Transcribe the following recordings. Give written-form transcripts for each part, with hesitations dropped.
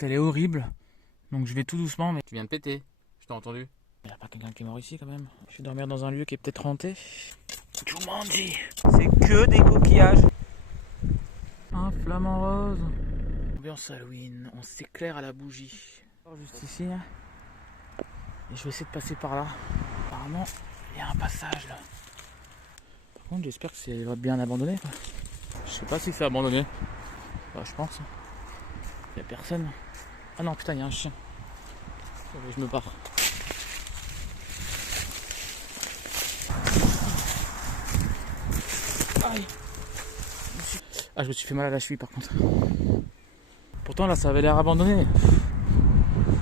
route elle est horrible. Donc je vais tout doucement. Mais Tu viens de péter, je t'ai entendu. il n'y a pas quelqu'un qui est mort ici quand même. Je vais dormir dans un lieu qui est peut-être hanté. Jumanji. C'est que des coquillages. Un flamant rose. Ambiance Halloween, on s'éclaire à la bougie. Juste ici. Et je vais essayer de passer par là. Apparemment, il y a un passage là. Par contre, j'espère que c'est bien abandonné, quoi. Je sais pas si c'est abandonné. Bah, je pense. Il y a personne. Ah non, putain, il y a un chien. Je me barre. Aïe. Ah, je me suis fait mal à la cheville par contre. Pourtant là, ça avait l'air abandonné.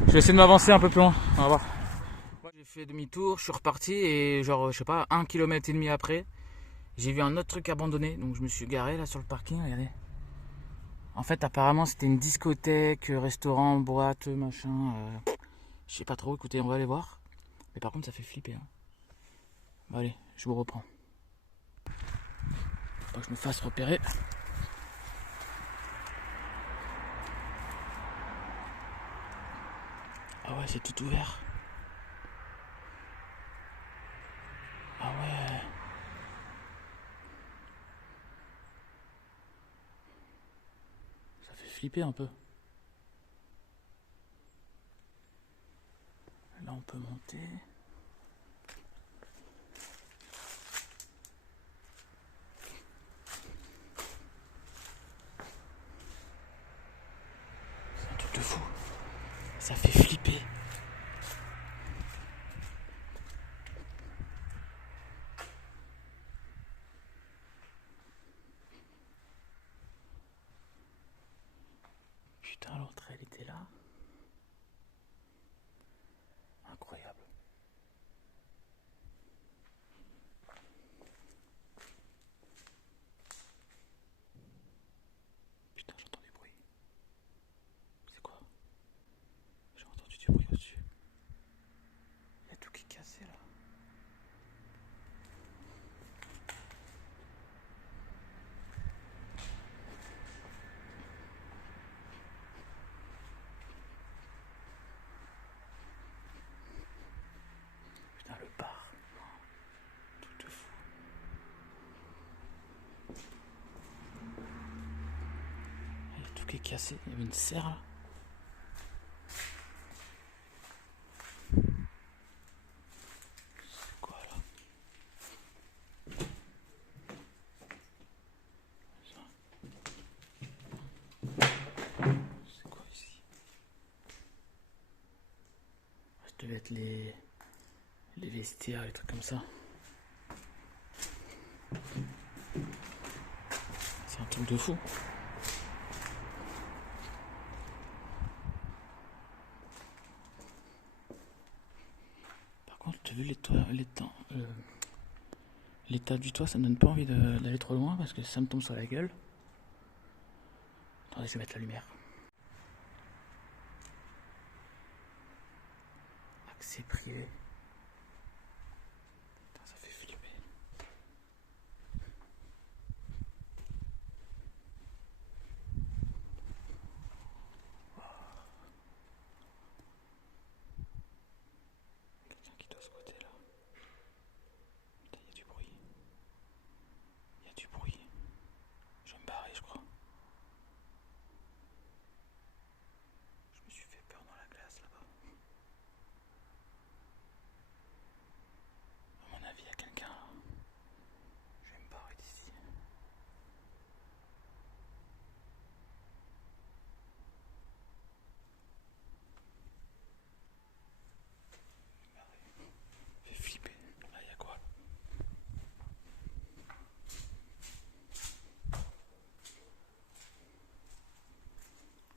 Je vais essayer de m'avancer un peu plus loin. On va voir. J'ai fait demi-tour, je suis reparti et genre, je sais pas, 1,5 km après, j'ai vu un autre truc abandonné. Donc je me suis garé là sur le parking, regardez. En fait, apparemment, c'était une discothèque, restaurant, boîte, machin. Je sais pas trop, écoutez, on va aller voir. Mais par contre, ça fait flipper. Hein. Bon, allez, je vous reprends. Faut pas que je me fasse repérer. Ah ouais, c'est tout ouvert. Ah ouais. Ça fait flipper un peu. Là, on peut monter. C'est un truc de fou. Ça fait flipper. Putain, l'autre elle était là. Incroyable. Putain, j'entends du bruit. C'est quoi? J'ai entendu du bruit au-dessus. Il y a tout qui est cassé là. Putain, le bar. Truc de fou. Il y a tout qui est cassé. Il y avait une serre là. C'est quoi là? C'est quoi ici? Ça devait être les vestiaires, les trucs comme ça. C'est un truc de fou. Par contre, tu as vu l'état du toit, ça me donne pas envie d'aller trop loin parce que ça me tombe sur la gueule. Attendez, je vais mettre la lumière. Accès privé. Putain, ça fait flipper. Quelqu'un qui doit ce côté-là. Putain, il y a du bruit. Il y a du bruit. Je vais me barrer, je crois. Je me suis fait peur dans la glace là-bas. À mon avis, il y a quelqu'un là. Je vais me barrer d'ici. Fait flipper. Là, il y a quoi?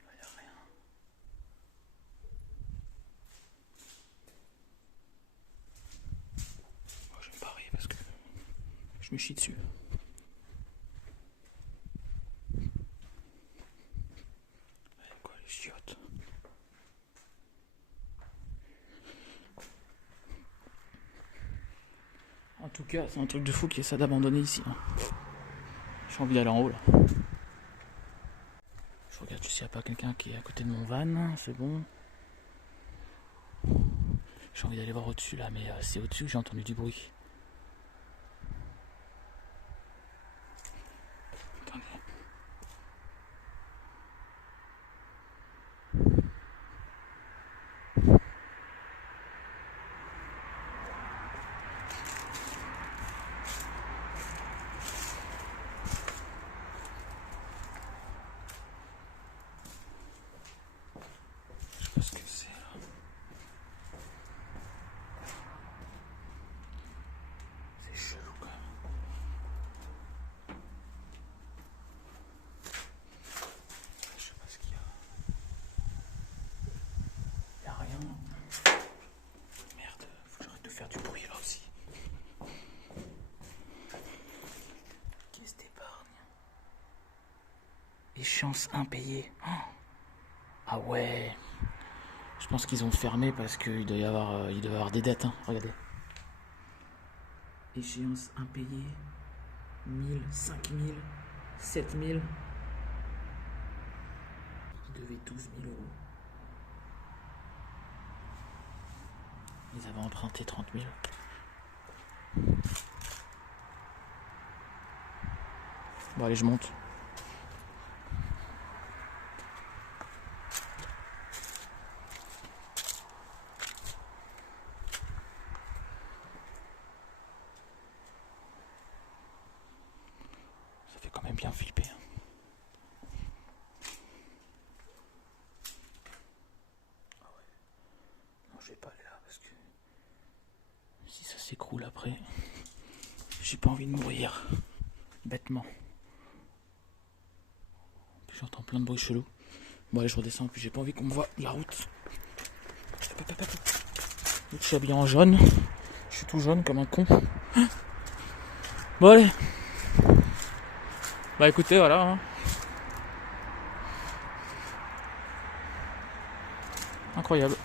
Là, il y a rien. Moi, je vais me barrer parce que je me chie dessus. Quoi, les chiottes? En tout cas, c'est un truc de fou qui essaie d'abandonner ici. Hein. J'ai envie d'aller en haut là. Je Je regarde s'il n'y a pas quelqu'un qui est à côté de mon van, c'est bon. J'ai envie d'aller voir au-dessus là, mais c'est au-dessus que j'ai entendu du bruit. Attendez. Je sais pas ce que c'est là. C'est chelou quand même. Je sais pas ce qu'il y a. Il y a rien. Merde, faut que j'arrête de faire du bruit là aussi. Caisse d'épargne. Échéance impayée. Oh. Ah ouais. Je pense qu'ils ont fermé parce qu'il doit y avoir des dettes. Hein. Regardez. Échéance impayée. 1000, 5000, 7000. Ils devaient 12 000 euros. Ils avaient emprunté 30 000. Bon allez, je monte. Ça fait quand même bien flipper. Ah ouais. Non, je vais pas aller là parce que si ça s'écroule après, j'ai pas envie de mourir bêtement. Puis j'entends plein de bruits chelous. Bon allez, je redescends, puis j'ai pas envie qu'on me voie la route. Je suis habillé en jaune. Je suis tout jaune comme un con. Bon allez. Bah écoutez, voilà. Hein. Incroyable.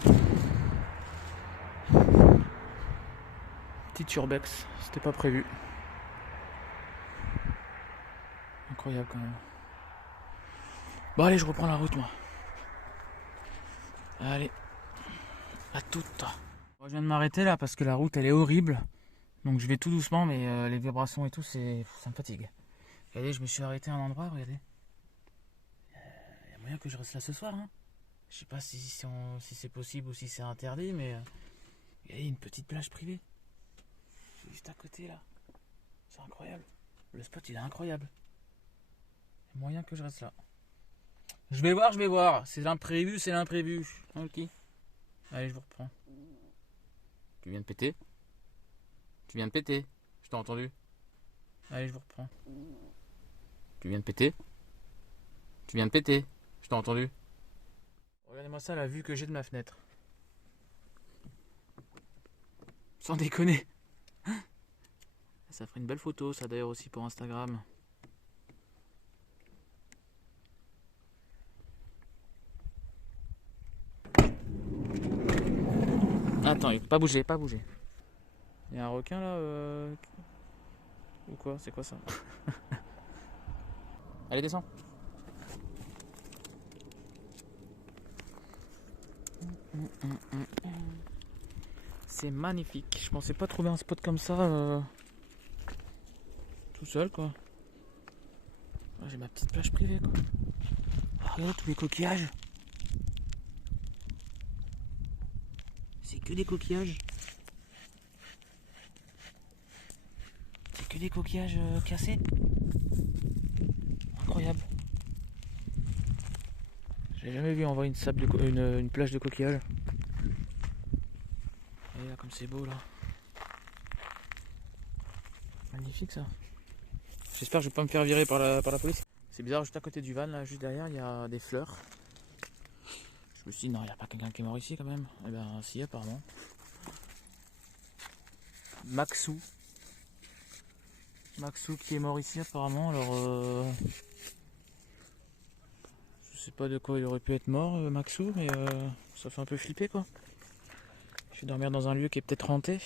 Petite urbex, c'était pas prévu. Incroyable quand même. Bon allez, je reprends la route moi. Allez. À toute. Je viens de m'arrêter là parce que la route elle est horrible. Donc je vais tout doucement, mais les vibrations et tout, ça me fatigue. Regardez, je me suis arrêté à un endroit, regardez. Il y a moyen que je reste là ce soir. Hein. Je sais pas si c'est possible ou si c'est interdit, mais il y a une petite plage privée. Juste à côté là. C'est incroyable. Le spot il est incroyable. Il y a moyen que je reste là. Je vais voir. C'est l'imprévu, c'est l'imprévu. Ok. Allez, je vous reprends. Tu viens de péter? Tu viens de péter? Je t'ai entendu. Allez, je vous reprends. Tu viens de péter? Tu viens de péter? Je t'ai entendu. Regardez-moi ça, la vue que j'ai de ma fenêtre. Sans déconner. Ça ferait une belle photo, ça d'ailleurs aussi pour Instagram. Attends, pas bouger. Il y a un requin là ou quoi? C'est quoi ça? Allez, descends. C'est magnifique. Je pensais pas trouver un spot comme ça tout seul quoi. Ah, j'ai ma petite plage privée quoi. Ah, regardez tous les coquillages. C'est que des coquillages. C'est que des coquillages cassés. Incroyable. J'ai jamais vu en vrai une plage de coquillages. Regardez là comme c'est beau là. Magnifique ça. J'espère que je vais pas me faire virer par la police. C'est bizarre, juste à côté du van, là, juste derrière, il y a des fleurs. Je me suis dit, non, il n'y a pas quelqu'un qui est mort ici quand même. Eh ben, si, apparemment. Maxou qui est mort ici apparemment. Alors, je sais pas de quoi il aurait pu être mort, Maxou, mais ça fait un peu flipper quoi. Je vais dormir dans un lieu qui est peut-être hanté.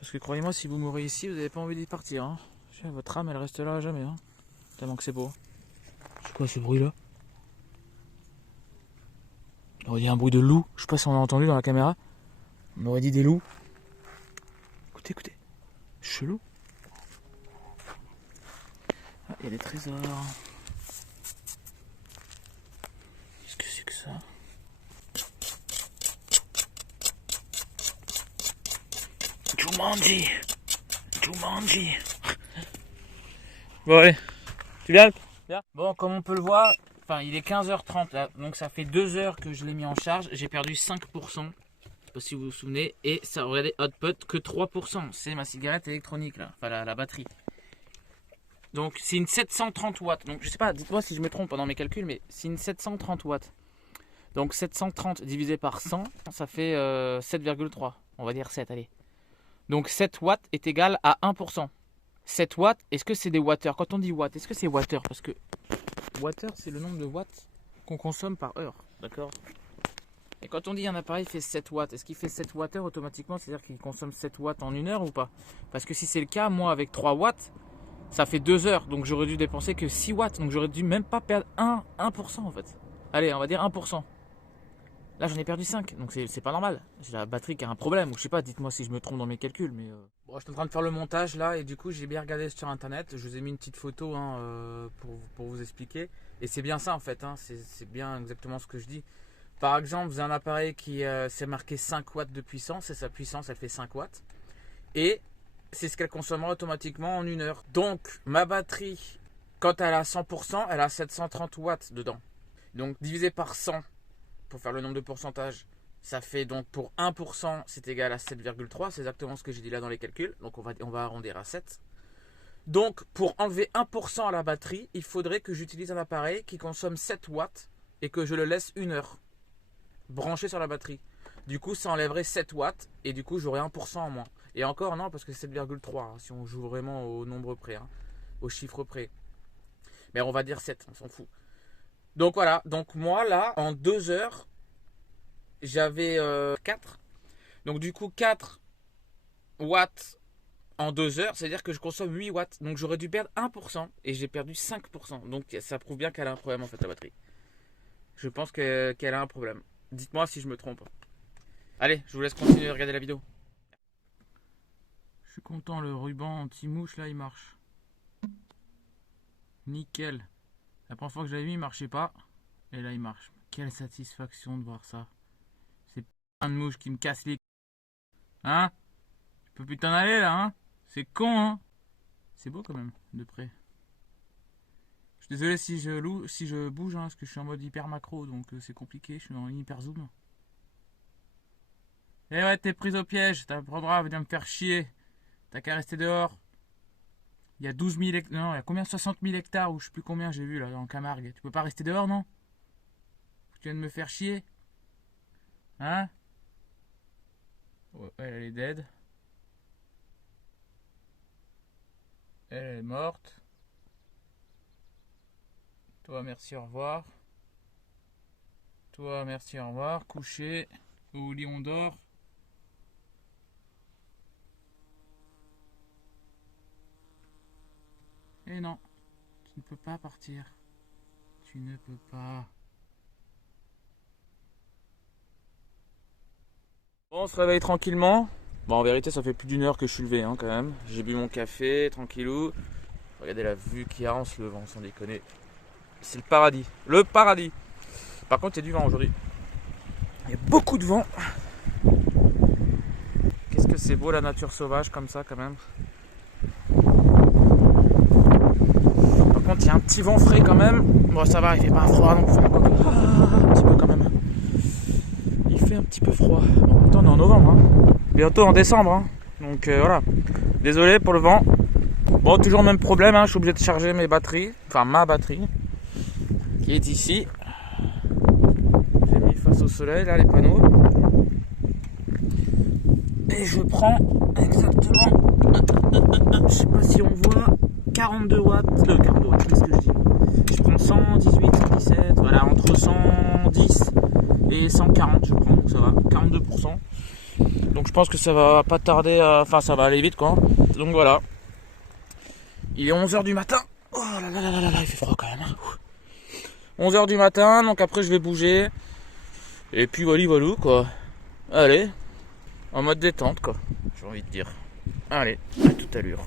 Parce que croyez-moi, si vous mourrez ici, vous n'avez pas envie d'y partir. Hein. Votre âme, elle reste là à jamais. Hein. Tellement que c'est beau. C'est quoi ce bruit là? On aurait dit un bruit de loup. Je sais pas si on a entendu dans la caméra. On aurait dit des loups. Écoutez, écoutez. Chelou. Ah, il y a des trésors. Qu'est-ce que c'est que ça? Jumanji. Jumanji. Bon allez. Tu viens? Bien. Bon, comme on peut le voir, enfin il est 15h30 là, donc ça fait 2 heures que je l'ai mis en charge. J'ai perdu 5%. Je sais pas si vous vous souvenez. Et ça aurait hotpot que 3%. C'est ma cigarette électronique là. Enfin la batterie. Donc c'est une 730 watts. Donc je sais pas, dites-moi si je me trompe pendant mes calculs, mais c'est une 730 watts. Donc 730 divisé par 100, ça fait 7,3. On va dire 7, allez. Donc 7 watts est égal à 1%. 7 watts, est-ce que c'est des watteurs? Quand on dit watt, est-ce que c'est watteurs? Parce que watteurs, c'est le nombre de watts qu'on consomme par heure. D'accord? Et quand on dit un appareil fait 7 watts, est-ce qu'il fait 7 watteurs automatiquement? C'est-à-dire qu'il consomme 7 watts en une heure ou pas? Parce que si c'est le cas, moi avec 3 watts, ça fait 2 heures. Donc j'aurais dû dépenser que 6 watts. Donc j'aurais dû même pas perdre 1% en fait. Allez, on va dire 1%. Là j'en ai perdu 5, donc c'est pas normal. J'ai la batterie qui a un problème, ou je sais pas, dites-moi si je me trompe dans mes calculs. Mais bon, je suis en train de faire le montage là, et du coup j'ai bien regardé sur internet. Je vous ai mis une petite photo hein, pour vous expliquer. Et c'est bien ça en fait, hein, c'est bien exactement ce que je dis. Par exemple, vous avez un appareil qui s'est marqué 5 watts de puissance, et sa puissance elle fait 5 watts. Et c'est ce qu'elle consommera automatiquement en une heure. Donc ma batterie, quand elle a 100%, elle a 730 watts dedans. Donc divisé par 100, pour faire le nombre de pourcentages, ça fait donc pour 1%, c'est égal à 7,3. C'est exactement ce que j'ai dit là dans les calculs. Donc on va arrondir à 7. Donc pour enlever 1% à la batterie, il faudrait que j'utilise un appareil qui consomme 7 watts et que je le laisse une heure branché sur la batterie. Du coup, ça enlèverait 7 watts et du coup, j'aurais 1% en moins. Et encore, non, parce que c'est 7,3 hein, si on joue vraiment au nombre près, hein, au chiffre près. Mais on va dire 7, on s'en fout. Donc voilà, donc moi là, en 2 heures, j'avais 4. Donc du coup, 4 watts en 2 heures, c'est-à-dire que je consomme 8 watts. Donc j'aurais dû perdre 1% et j'ai perdu 5%. Donc ça prouve bien qu'elle a un problème en fait, la batterie. Je pense qu'elle a un problème. Dites-moi si je me trompe. Allez, je vous laisse continuer à regarder la vidéo. Je suis content, le ruban anti-mouche là il marche. Nickel. La première fois que j'avais mis, il marchait pas. Et là, il marche. Quelle satisfaction de voir ça. C'est plein de mouches qui me cassent les... Hein? Tu peux plus t'en aller là, hein? C'est con, hein? C'est beau quand même, de près. Je suis désolé si je bouge, hein, parce que je suis en mode hyper macro, donc c'est compliqué. Je suis en hyper zoom. Eh ouais, t'es prise au piège. T'apprendras à venir me faire chier. T'as qu'à rester dehors. Il y a 12 000 hectares. Non, il y a combien? 60 000 hectares ou je sais plus combien j'ai vu là en Camargue. Tu peux pas rester dehors, non? Tu viens de me faire chier? Hein? Ouais, elle est dead. Elle est morte. Toi, merci, au revoir. Toi, merci, au revoir. Couché. Au lit, on dort. Et non, tu ne peux pas partir. Tu ne peux pas. Bon, on se réveille tranquillement. Bon, en vérité, ça fait plus d'une heure que je suis levé, hein, quand même. J'ai bu mon café, tranquillou. Regardez la vue qu'il y a en se levant, sans déconner. C'est le paradis. Le paradis. Par contre, il y a du vent aujourd'hui. Il y a beaucoup de vent. Qu'est-ce que c'est beau la nature sauvage comme ça, quand même. Par contre, il y a un petit vent frais quand même. Bon, ça va, il fait pas froid non plus. Un petit peu quand même. Il fait un petit peu froid. Bon, attends, on est en novembre. Hein. Bientôt en décembre. Hein. Donc voilà. Désolé pour le vent. Bon, toujours le même problème. Hein. Je suis obligé de charger mes batteries. Enfin, ma batterie. Qui est ici. J'ai mis face au soleil, là, les panneaux. Et je prends exactement, je sais pas si on voit, 42 watts. 42 watts, qu'est-ce que je dis? Je prends 118, 117, voilà, entre 110 et 140, je prends, donc ça va, 42%. Donc je pense que ça va pas tarder, enfin ça va aller vite quoi. Donc voilà. Il est 11h du matin. Oh là là là là là, il fait froid quand même. 11h du matin, donc après je vais bouger. Et puis voilà quoi. Allez, en mode détente quoi, j'ai envie de dire. Allez, à toute allure.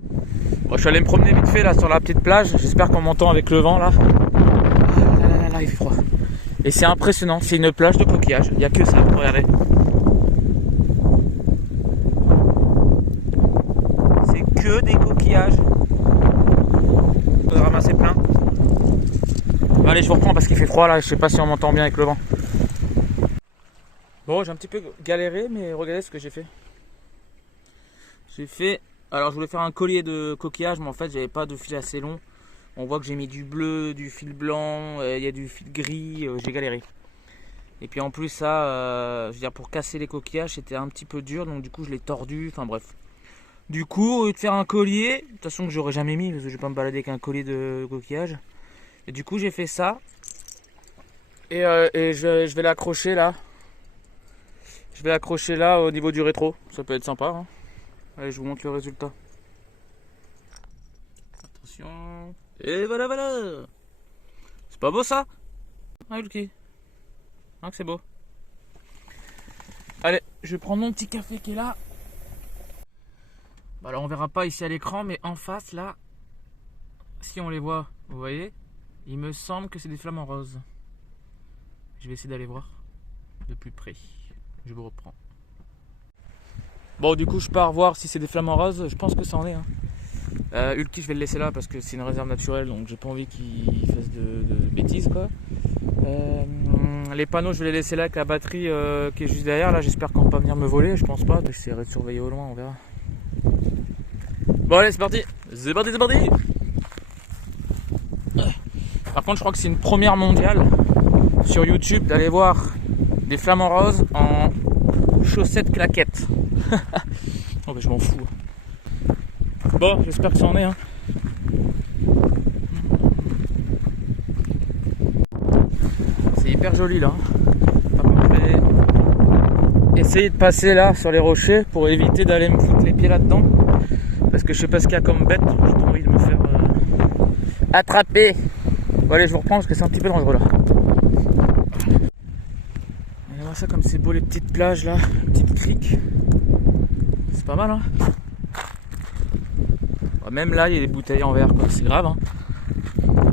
Bon, je suis allé me promener vite fait là sur la petite plage. J'espère qu'on m'entend avec le vent là. Ah là, il fait froid. Et c'est impressionnant, c'est une plage de coquillages. Il n'y a que ça, regardez. C'est que des coquillages. Faudrait ramasser plein. Bon, allez, je vous reprends parce qu'il fait froid là. Je sais pas si on m'entend bien avec le vent. Bon, j'ai un petit peu galéré, mais regardez ce que j'ai fait. Alors je voulais faire un collier de coquillages, mais en fait j'avais pas de fil assez long. On voit que j'ai mis du bleu, du fil blanc, il y a du fil gris, j'ai galéré. Et puis en plus ça, je veux dire, pour casser les coquillages c'était un petit peu dur, donc du coup je l'ai tordu, enfin bref. Du coup, au lieu de faire un collier, de toute façon que j'aurais jamais mis, parce que je vais pas me balader avec un collier de coquillages. Et du coup j'ai fait ça. Et je vais l'accrocher là. Je vais l'accrocher là au niveau du rétro, ça peut être sympa. Hein. Allez, je vous montre le résultat. Attention. Et voilà. C'est pas beau ça? Ah, Lucky. Ah, que c'est beau. Allez, je vais prendre mon petit café qui est là. Bah alors on verra pas ici à l'écran, mais en face là, si on les voit, vous voyez, il me semble que c'est des flamants roses. Je vais essayer d'aller voir de plus près. Je vous reprends. Bon, du coup je pars voir si c'est des flamants roses. Je pense que ça en est. Hein. Ulti, je vais le laisser là parce que c'est une réserve naturelle, donc j'ai pas envie qu'il fasse de bêtises quoi. Les panneaux, je vais les laisser là avec la batterie qui est juste derrière. Là, j'espère qu'on va pas venir me voler. Je pense pas. J'essaierai de surveiller au loin, on verra. Bon, allez, c'est parti. Par contre, je crois que c'est une première mondiale sur YouTube d'aller voir des flamants roses en chaussettes claquettes. Oh, mais je m'en fous. Bon, j'espère que ça en est. Hein. C'est hyper joli là. Par contre, je vais essayer de passer là sur les rochers pour éviter d'aller me foutre les pieds là-dedans. Parce que je sais pas ce qu'il y a comme bête. J'ai pas envie de me faire attraper. Bon, allez, je vous reprends parce que c'est un petit peu dangereux là. Allez voir ça comme c'est beau les petites plages là, les petites criques. C'est pas mal hein. Même là il y a des bouteilles en verre quoi, c'est grave hein.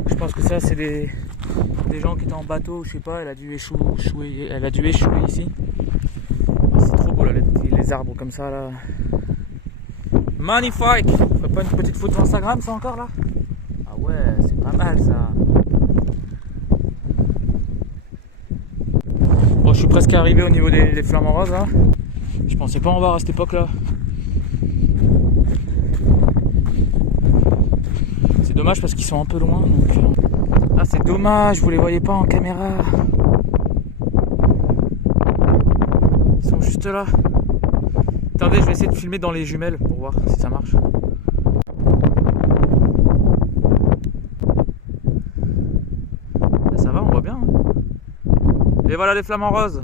Je pense que ça c'est des gens qui étaient en bateau, je sais pas, elle a dû échouer ici. Oh, c'est trop beau là, les arbres comme ça là. Magnifique. Ferait pas une petite photo Instagram ça encore là? Ah ouais, c'est pas mal ça. Bon, je suis presque arrivé au niveau des flamants roses là. Je pensais pas en voir à cette époque là. C'est dommage parce qu'ils sont un peu loin donc... Ah, c'est dommage, vous les voyez pas en caméra. Ils sont juste là. Attendez, je vais essayer de filmer dans les jumelles pour voir si ça marche. Là, ça va, on voit bien. Hein. Et voilà les flamants roses.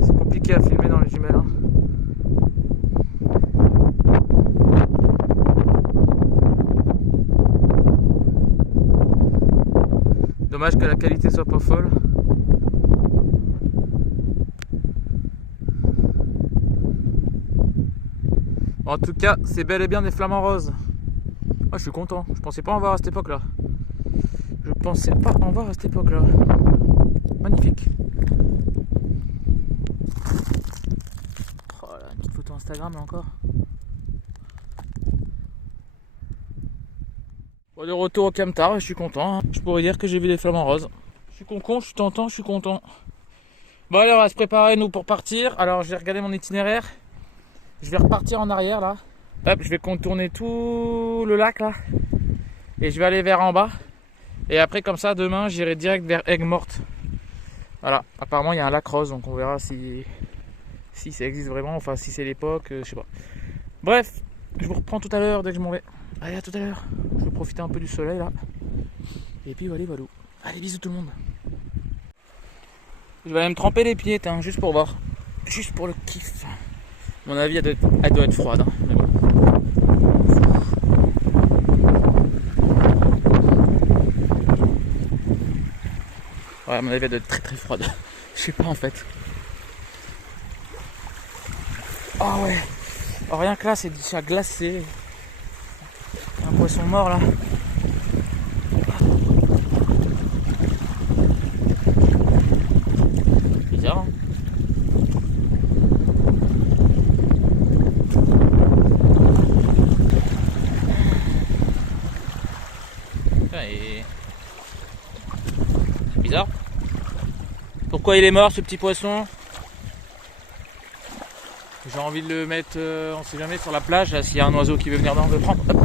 C'est compliqué à filmer dans les jumelles. Hein. Dommage que la qualité soit pas folle. En tout cas, c'est bel et bien des flamants roses. Oh, je suis content. Je pensais pas en voir à cette époque-là. Magnifique. Oh là, une petite photo Instagram là encore. Bon, de retour au Camtar, je suis content. Hein. Je pourrais dire que j'ai vu des flamants roses. Je suis content, je suis content. Bon, alors on va se préparer nous pour partir. Alors je vais regarder mon itinéraire. Je vais repartir en arrière là. Hop, je vais contourner tout le lac là. Et je vais aller vers en bas. Et après comme ça demain j'irai direct vers Aigues-Mortes. Voilà, apparemment il y a un lac rose, donc on verra si ça existe vraiment, enfin si c'est l'époque, je sais pas. Bref, je vous reprends tout à l'heure dès que je m'en vais. Allez, à tout à l'heure. Je vais profiter un peu du soleil là. Et puis voilà. Allez, bisous tout le monde. Je vais aller me tremper les pieds, juste pour voir. Juste pour le kiff. À mon avis, elle doit être froide. Hein, mais bon. Ouais, à mon avis, elle doit être très très froide. Je sais pas en fait. Ah ouais. Oh, rien que là, c'est déjà glacé. Un poisson mort là. Bizarre. Hein. C'est bizarre. Pourquoi il est mort ce petit poisson? J'ai envie de le mettre, on sait jamais, sur la plage, là, s'il y a un oiseau qui veut venir dans le prendre. Hop.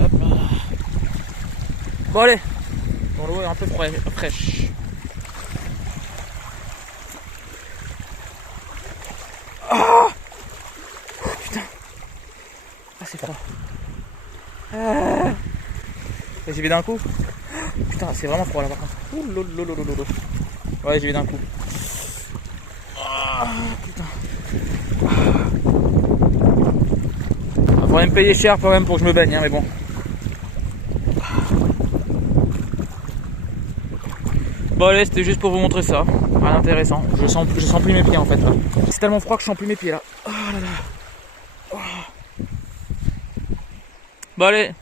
Hop. Bon allez, bon, l'eau est un peu fraîche. Ah, putain. Ah, c'est froid. J'y vais d'un coup. Putain, c'est vraiment froid là par contre. Ouh, lolo. Ouais, j'y vais d'un coup. Ah, putain. Il faudrait me payer cher quand même pour que je me baigne, hein, mais bon. Bon allez, c'était juste pour vous montrer ça. Rien d'intéressant. Je sens plus mes pieds en fait là. C'est tellement froid que je sens plus mes pieds là. Oh là là. Oh. Bon allez,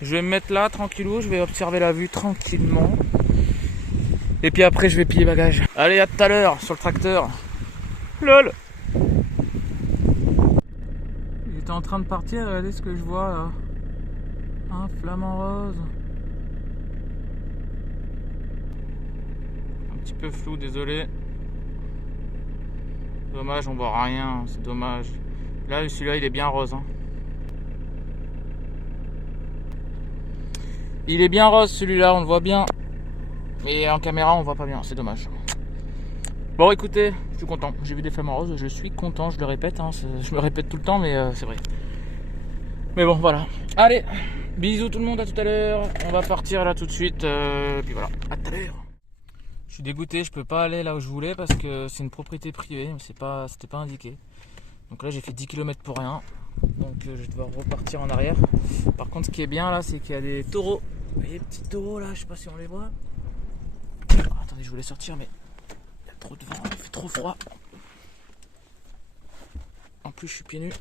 je vais me mettre là tranquillou, je vais observer la vue tranquillement. Et puis après je vais piller bagage. Allez, à tout à l'heure sur le tracteur. LOL. J'étais en train de partir, regardez ce que je vois là. Un flamant rose. Un petit peu flou, désolé. Dommage, on voit rien, c'est dommage. Là, celui-là, il est bien rose. Hein. Il est bien rose celui-là, on le voit bien. Et en caméra, on voit pas bien, c'est dommage. Bon, écoutez, je suis content. J'ai vu des flamants roses, je suis content, je le répète. Hein, je me répète tout le temps, mais c'est vrai. Mais bon, voilà. Allez, bisous tout le monde, à tout à l'heure. On va partir là tout de suite. Puis voilà, à tout à l'heure. Je suis dégoûté, je peux pas aller là où je voulais parce que c'est une propriété privée, mais c'était pas indiqué. Donc là, j'ai fait 10 km pour rien. Donc je vais devoir repartir en arrière. Par contre, ce qui est bien là, c'est qu'il y a des taureaux. Vous voyez les petits taureaux là, je sais pas si on les voit. Oh, attendez, je voulais sortir, mais il y a trop de vent, il fait trop froid. En plus, je suis pieds nus.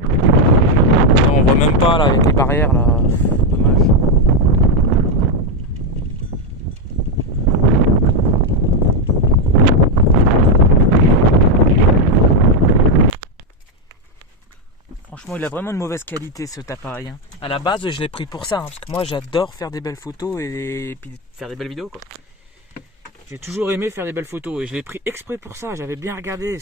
Non, on voit même pas là avec les barrières là. Dommage. Franchement, il a vraiment de mauvaise qualité cet appareil. Hein. À la base, je l'ai pris pour ça, hein, parce que moi, j'adore faire des belles photos et puis faire des belles vidéos, quoi. J'ai toujours aimé faire des belles photos et je l'ai pris exprès pour ça. J'avais bien regardé.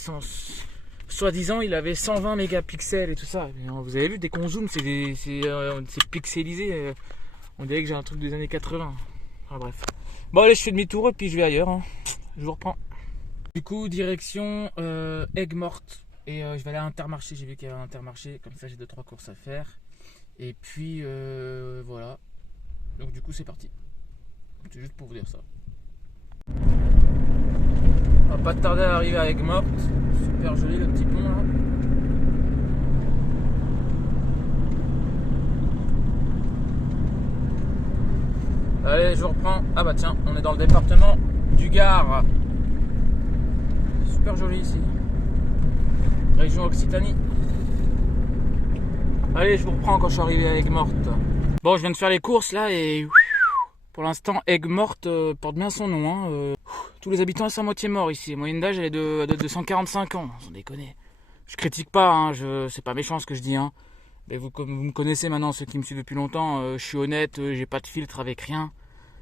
Soi-disant, il avait 120 mégapixels et tout ça. Vous avez vu, dès qu'on zoome, c'est pixelisé. On dirait que j'ai un truc des années 80. Enfin bref. Bon, allez, je fais demi-tour et puis je vais ailleurs. Hein. Je vous reprends. Du coup, direction Aigues-Mortes. Et je vais aller à Intermarché, j'ai vu qu'il y avait un Intermarché, comme ça j'ai 2-3 courses à faire. Et puis voilà. Donc du coup c'est parti. C'est juste pour vous dire ça. On va pas tarder à arriver à Aigues-Mortes. Super joli le petit pont là. Allez, je vous reprends. Ah bah tiens, on est dans le département du Gard. Super joli ici. Région Occitanie. Allez, je vous reprends quand je suis arrivé à Aigues-Mortes. Bon, je viens de faire les courses là et pour l'instant, Aigues-Mortes porte bien son nom. Hein. Tous les habitants sont à moitié morts ici. La moyenne d'âge elle est de 245 ans. Sans déconner. Je critique pas, hein. C'est pas méchant ce que je dis. Hein. Mais vous me connaissez maintenant, ceux qui me suivent depuis longtemps. Je suis honnête, j'ai pas de filtre avec rien.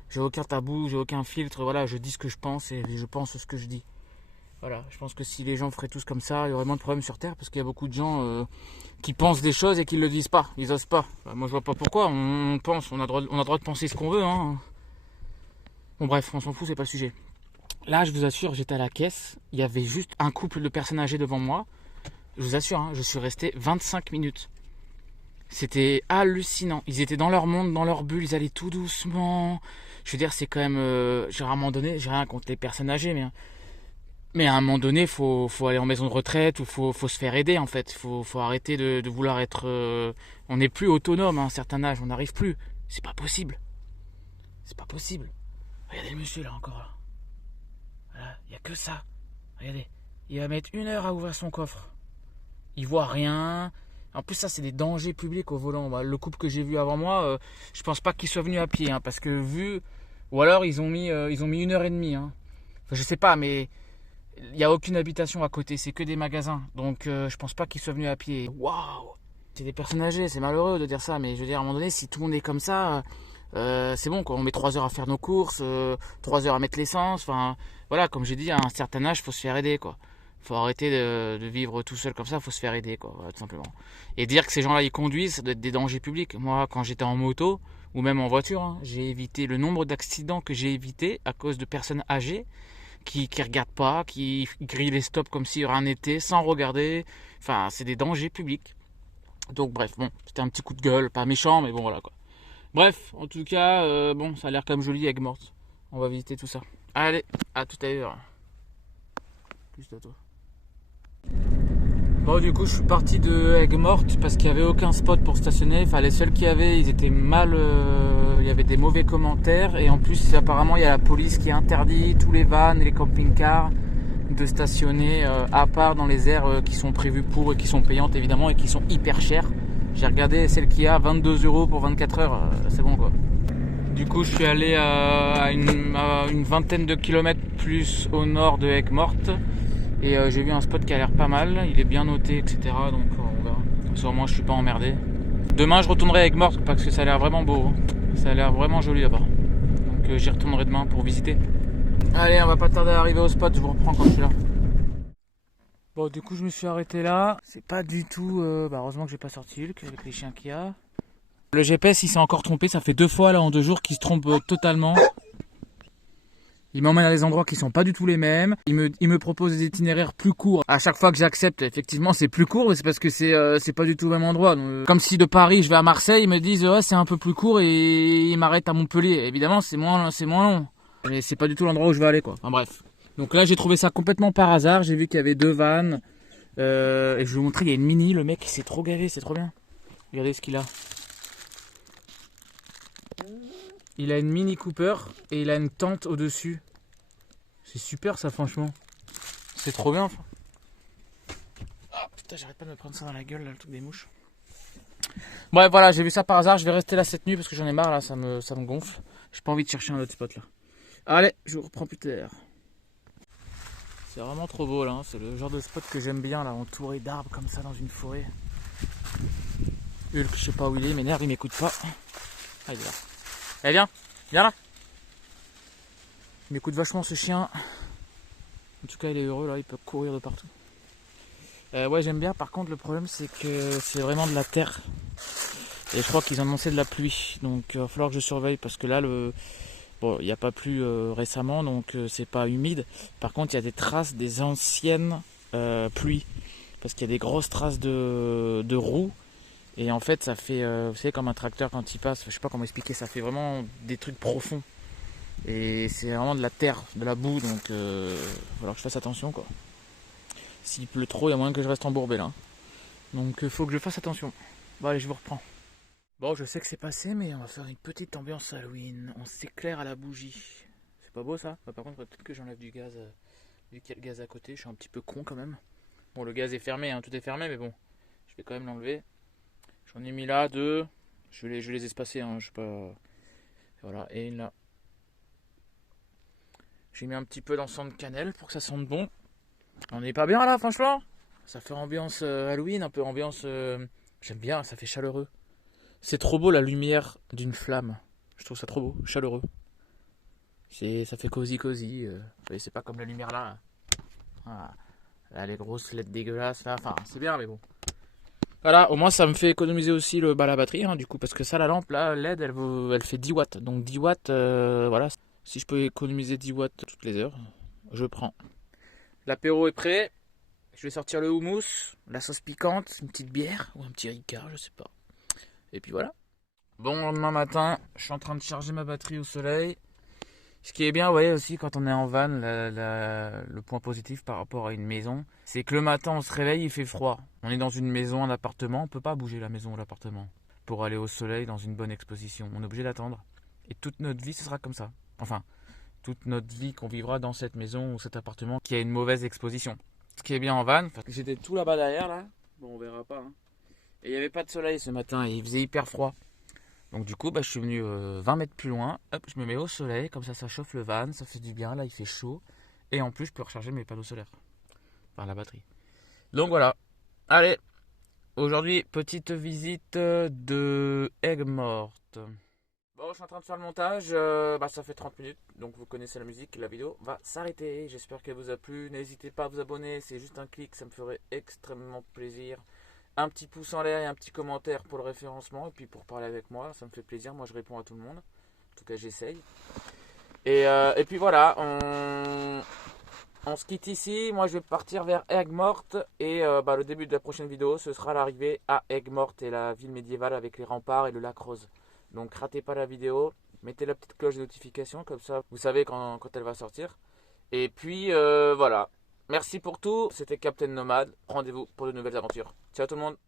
J'ai aucun tabou, j'ai aucun filtre. Voilà, je dis ce que je pense et je pense ce que je dis. Voilà, je pense que si les gens feraient tous comme ça, il y aurait moins de problèmes sur Terre parce qu'il y a beaucoup de gens qui pensent des choses et qui ne le disent pas, ils osent pas. Bah, moi je vois pas pourquoi, on pense, on a droit de penser ce qu'on veut. Hein. Bon bref, on s'en fout, c'est pas le sujet. Là, je vous assure, j'étais à la caisse, il y avait juste un couple de personnes âgées devant moi. Je vous assure, hein, je suis resté 25 minutes. C'était hallucinant, ils étaient dans leur monde, dans leur bulle, ils allaient tout doucement. Je veux dire, c'est quand même, j'ai à un moment donné, j'ai rien contre les personnes âgées, mais à un moment donné, faut aller en maison de retraite ou faut se faire aider en fait. Faut arrêter de vouloir être. On n'est plus autonome à un certain âge, on n'arrive plus. C'est pas possible. C'est pas possible. Regardez le monsieur là encore là. Voilà, il n'y a que ça. Regardez, il va mettre 1 heure à ouvrir son coffre. Il voit rien. En plus ça c'est des dangers publics au volant. Bah, le couple que j'ai vu avant moi, je pense pas qu'ils soient venus à pied, hein, parce que vu, ou alors ils ont mis 1 heure et demie. Hein. Enfin, je sais pas, mais il n'y a aucune habitation à côté, c'est que des magasins. Donc je pense pas qu'ils soient venus à pied. Waouh! C'est des personnes âgées, c'est malheureux de dire ça, mais je veux dire à un moment donné, si tout le monde est comme ça, c'est bon quoi. On met 3 heures à faire nos courses, 3 heures à mettre l'essence. Enfin voilà, comme j'ai dit, à un certain âge, faut se faire aider quoi. Faut arrêter de vivre tout seul comme ça, faut se faire aider quoi, tout simplement. Et dire que ces gens-là ils conduisent, ça doit être des dangers publics. Moi, quand j'étais en moto ou même en voiture, hein, j'ai évité le nombre d'accidents que j'ai évité à cause de personnes âgées qui regardent pas, qui grillent les stops comme si rien n'était, sans regarder. Enfin, c'est des dangers publics. Donc bref, bon, c'était un petit coup de gueule, pas méchant, mais bon voilà quoi. Bref, en tout cas, bon, ça a l'air quand même joli, Aigues-Mortes. On va visiter tout ça. Allez, à tout à l'heure. Plus à toi. Bon, du coup, je suis parti de Aigues-Mortes parce qu'il n'y avait aucun spot pour stationner. Enfin, les seuls qu'il y avait, ils étaient mal. Il y avait des mauvais commentaires. Et en plus, apparemment, il y a la police qui interdit tous les vannes et les camping-cars de stationner à part dans les aires qui sont prévues pour et qui sont payantes évidemment et qui sont hyper chères. J'ai regardé celle qui a 22 € pour 24 heures, c'est bon quoi. Du coup, je suis allé à une vingtaine de kilomètres plus au nord de Aigues-Mortes. Et j'ai vu un spot qui a l'air pas mal, il est bien noté, etc. Donc on verra. Sur moi, je suis pas emmerdé. Demain, je retournerai à Aigues-Mortes parce que ça a l'air vraiment beau. Hein. Ça a l'air vraiment joli là-bas. Donc j'y retournerai demain pour visiter. Allez, on va pas tarder à arriver au spot, je vous reprends quand je suis là. Bon, du coup, je me suis arrêté là. C'est pas du tout. Heureusement que j'ai pas sorti Hulk avec les chiens qu'il y a. Le GPS, il s'est encore trompé. Ça fait 2 fois là en 2 jours qu'il se trompe totalement. Il m'emmène à des endroits qui sont pas du tout les mêmes. Il me propose des itinéraires plus courts. À chaque fois que j'accepte, effectivement, c'est plus court, mais c'est parce que c'est pas du tout le même endroit. Donc, comme si de Paris, je vais à Marseille, ils me disent ouais, c'est un peu plus court et ils m'arrêtent à Montpellier. Évidemment, c'est moins long. Mais c'est pas du tout l'endroit où je veux aller, quoi. Enfin bref. Donc là, j'ai trouvé ça complètement par hasard. J'ai vu qu'il y avait 2 vannes. Et je vais vous montrer, il y a une mini. Le mec, il s'est trop gavé, c'est trop bien. Regardez ce qu'il a. Il a une Mini Cooper et il a une tente au-dessus. C'est super ça franchement. C'est trop bien. Ah putain, j'arrête pas de me prendre ça dans la gueule là, le truc des mouches. Bref voilà, j'ai vu ça par hasard. Je vais rester là cette nuit parce que j'en ai marre là, ça me gonfle. J'ai pas envie de chercher un autre spot là. Allez, je vous reprends plus tard. C'est vraiment trop beau là, hein. C'est le genre de spot que j'aime bien là, entouré d'arbres comme ça dans une forêt. Hulk, je sais pas où il est, m'énerve, il m'écoute pas. Ah, il est là. Allez, viens là. Il m'écoute vachement ce chien. En tout cas, il est heureux là, il peut courir de partout. Ouais, j'aime bien. Par contre, le problème, c'est que c'est vraiment de la terre. Et je crois qu'ils ont annoncé de la pluie. Donc, il va falloir que je surveille parce que là, bon, il n'y a pas plu récemment, donc c'est pas humide. Par contre, il y a des traces des anciennes pluies. Parce qu'il y a des grosses traces de roues. Et en fait, ça fait, vous savez, comme un tracteur quand il passe, je sais pas comment expliquer, ça fait vraiment des trucs profonds. Et c'est vraiment de la terre, de la boue, donc il va falloir que je fasse attention quoi. S'il pleut trop, il y a moyen que je reste embourbé là. Donc il faut que je fasse attention. Bon allez, je vous reprends. Bon, je sais que c'est passé, mais on va faire une petite ambiance Halloween. On s'éclaire à la bougie. C'est pas beau ça? Bah, par contre, peut-être que j'enlève du gaz, vu qu'il y a le gaz à côté. Je suis un petit peu con quand même. Bon, le gaz est fermé, hein, tout est fermé, mais bon, je vais quand même l'enlever. J'en ai mis là 2. Je vais les espacer, hein, je sais pas. Voilà, et là. J'ai mis un petit peu d'encens de cannelle pour que ça sente bon. On n'est pas bien là, franchement. Ça fait ambiance Halloween, un peu ambiance. J'aime bien, ça fait chaleureux. C'est trop beau la lumière d'une flamme. Je trouve ça trop beau, chaleureux. Ça fait cosy. C'est pas comme la lumière là. Voilà. Là, les grosses LED dégueulasses là. Enfin, c'est bien, mais bon. Voilà, au moins ça me fait économiser aussi la batterie, hein, du coup, parce que ça, la lampe là, LED, elle fait 10 watts. Donc 10 watts, voilà. Si je peux économiser 10 watts toutes les heures, je prends. L'apéro est prêt. Je vais sortir le houmous, la sauce piquante, une petite bière ou un petit ricard, je sais pas. Et puis voilà. Bon, lendemain matin, je suis en train de charger ma batterie au soleil. Ce qui est bien, vous voyez aussi, quand on est en van, le point positif par rapport à une maison, c'est que le matin, on se réveille, il fait froid. On est dans une maison, un appartement, on peut pas bouger la maison ou l'appartement pour aller au soleil dans une bonne exposition. On est obligé d'attendre. Et toute notre vie, ce sera comme ça. Enfin, toute notre vie qu'on vivra dans cette maison ou cet appartement qui a une mauvaise exposition. Ce qui est bien en van, j'étais tout là-bas derrière là, bon on verra pas, hein. Et il n'y avait pas de soleil ce matin et il faisait hyper froid. Donc du coup je suis venu 20 mètres plus loin, hop, je me mets au soleil, comme ça chauffe le van, ça fait du bien, là il fait chaud. Et en plus je peux recharger mes panneaux solaires, enfin la batterie. Donc voilà, allez, aujourd'hui petite visite de Aigues-Mortes. Bon, je suis en train de faire le montage, ça fait 30 minutes, donc vous connaissez la musique, la vidéo va s'arrêter. J'espère qu'elle vous a plu, n'hésitez pas à vous abonner, c'est juste un clic, ça me ferait extrêmement plaisir. Un petit pouce en l'air et un petit commentaire pour le référencement, et puis pour parler avec moi, ça me fait plaisir, moi je réponds à tout le monde, en tout cas j'essaye. Et puis voilà, on se quitte ici, moi je vais partir vers Aigues-Mortes, et le début de la prochaine vidéo, ce sera l'arrivée à Aigues-Mortes et la ville médiévale avec les remparts et le lac rose. Donc ratez pas la vidéo, mettez la petite cloche de notification, comme ça vous savez quand elle va sortir. Et puis voilà, merci pour tout, c'était Captain Nomade, rendez-vous pour de nouvelles aventures. Ciao tout le monde.